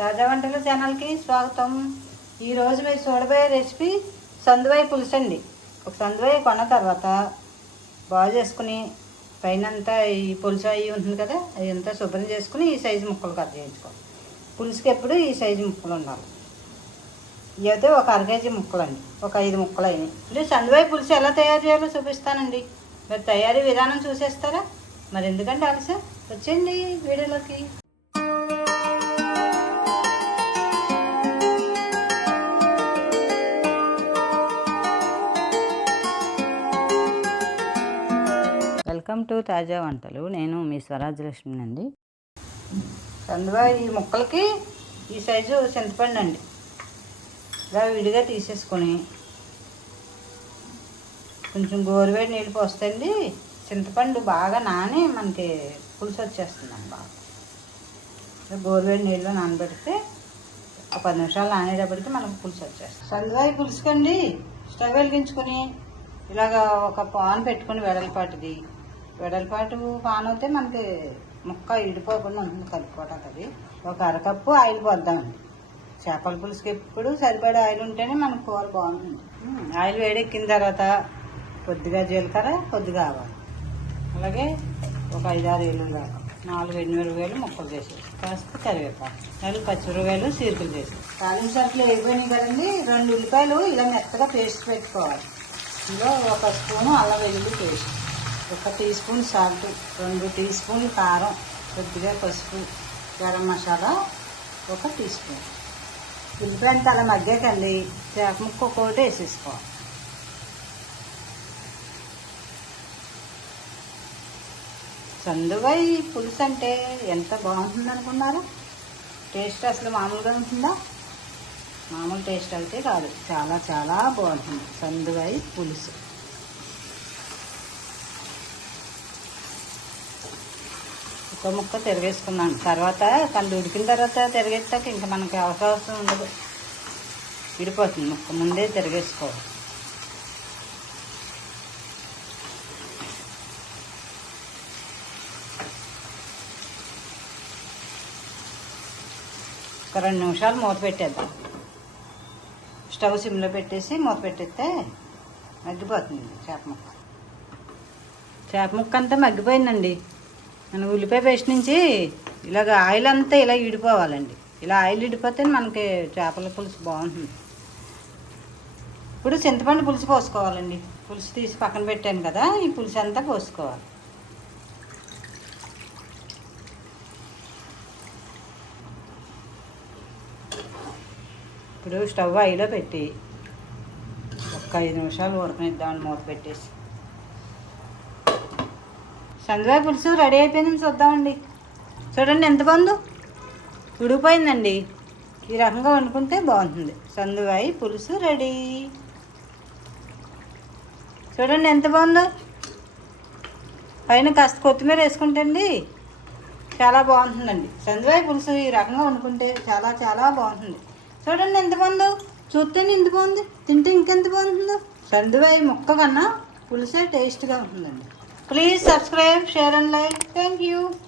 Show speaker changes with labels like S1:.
S1: తాజా వంటల ఛానల్కి స్వాగతం. ఈరోజు మీరు చూడబోయే రెసిపీ సందువాయి పులుసు అండి. ఒక సందువాయి కొన్న తర్వాత బాగు చేసుకుని పైన అంతా ఈ పులుసు అవి ఉంటుంది కదా అది అంతా శుభ్రం చేసుకుని ఈ సైజు ముక్కలు కట్ చేయించుకోవాలి. పులుసుకి ఎప్పుడు ఈ సైజు ముక్కలు ఉండాలి. ఇవైతే ఒక అరకేజీ ముక్కలు అండి. ఒక ఐదు ముక్కలు అయినాయి. ఇప్పుడు సందువాయి పులుసు ఎలా తయారు చేయాలో చూపిస్తానండి. మీరు తయారీ విధానం చూసేస్తారా? మరి ఎందుకంటే ఆలస్యం? వచ్చేయండి వీడియోలోకి. వెల్కమ్ టు తాజా వంటలు. నేను మీ స్వరాజలక్ష్మి అండి కందువా ఈ ముక్కలకి ఈ సైజు చింతపండు అండి. ఇలా విడిగా తీసేసుకొని కొంచెం గోరువేడి నీళ్ళు పోస్తండి. చింతపండు బాగా నాని మనకి పులుసు వచ్చేస్తుందండి బాగా. గోరువేడి నీళ్ళు నానబెడితే ఒక పది నిమిషాలు నానేటప్పటికి మనకు పులుసు వచ్చేస్తుంది. కందువాయి పులుసుకండి. స్టవ్ వెలిగించుకొని ఇలాగ ఒక పాన్ పెట్టుకొని వెడల్పాటిది. వెడల్పాటు పాన్ అయితే మనకి ముక్క ఇడిపోకుండా ఉంటుంది కలుపుకోవటం అది. ఒక అరకప్పు ఆయిల్ పోద్దామండి చేపల పులుసుకి ఎప్పుడు సరిపడే ఆయిల్ ఉంటేనే మనకు కూర బాగుంటుంది. ఆయిల్ వేడెక్కిన తర్వాత కొద్దిగా జీలకర్ర కొద్దిగా ఆవాలి. అలాగే ఒక ఐదారు ఏళ్ళు నాలుగు ఎనిమిది వేలు ముక్కలు చేసేది కాస్త కరివేపాకు నాలుగు పచ్చిమిరపకాయలు సీతులు చేసేది తాలింపు సరుకులు వేగిపోయినాయి కదండి రెండు ఉల్లిపాయలు ఇలా మెత్తగా పేస్ట్ పెట్టుకోవాలి. ఇందులో ఒక స్పూను అల్లం వెల్లుల్లి పేస్ట్. ఒక టీ స్పూన్ సాల్ట్ రెండు టీ స్పూన్ కారం కొద్దిగా పసుపు గరం మసాలా ఒక టీ స్పూన్. ఉల్లిపాయలు అలా మగ్గాకండి. చేప ముక్క ఒక్కొక్కటి వేసేసుకోవాలి. చందువై పులుసు అంటే ఎంత బాగుంటుంది అనుకున్నారు? టేస్ట్ అసలు మామూలుగా ఉంటుందా? మామూలు టేస్ట్ అయితే కాదు. చాలా చాలా బాగుంటుంది. సందువై పులుసు. ముక్క ముక్క తిరగేసుకున్నాను. తర్వాత కళ్ళు ఉడికిన తర్వాత తిరగేస్తాక ఇంకా మనకి అవసరం ఉండదు. విడిపోతుంది ముక్క ముందే తిరగేసుకోవాలి. ఒక రెండు నిమిషాలు మూత పెట్టేద్దాం. స్టవ్ సిమ్లో పెట్టేసి మూత పెట్టేస్తే మగ్గిపోతుంది చేప ముక్క. చేప ముక్క అంతా మగ్గిపోయిందండి. మన ఉల్లిపాయ పేస్ట్ నుంచి ఇలాగ ఆయిల్ అంతా ఇలా ఇడిపోవాలండి. ఇలా ఆయిల్ ఇడిపోతే మనకి చేపల పులుసు బాగుంటుంది. ఇప్పుడు చింతపండు పులుసు పోసుకోవాలండి. పులుసు తీసి పక్కన పెట్టాను కదా ఈ పులుసు అంతా పోసుకోవాలి. ఇప్పుడు స్టవ్ ఆయిలో పెట్టి ఒక ఐదు నిమిషాలు ఉడకనిద్దామని మూత పెట్టేసి. సందువాయి పులుసు రెడీ అయిపోయిందని చూద్దామండి. చూడండి ఎంత బాగుందో ఉడిపోయిందండి ఈ రకంగా వండుకుంటే బాగుంటుంది. సందువాయి పులుసు రెడీ. చూడండి ఎంత బాగుందో. పైన కాస్త కొత్తిమీర వేసుకుంటండి. చాలా బాగుంటుందండి. సందువాయి పులుసు ఈ రకంగా వండుకుంటే చాలా చాలా బాగుంటుంది. చూడండి ఎంత బాగుందో చూస్తేనే ఎంత బాగుంది. తింటే ఇంకెంత బాగుంటుందో. సందువాయి ముక్క కన్నా పులుసే టేస్ట్గా ఉంటుందండి. Please subscribe, share and like. Thank you.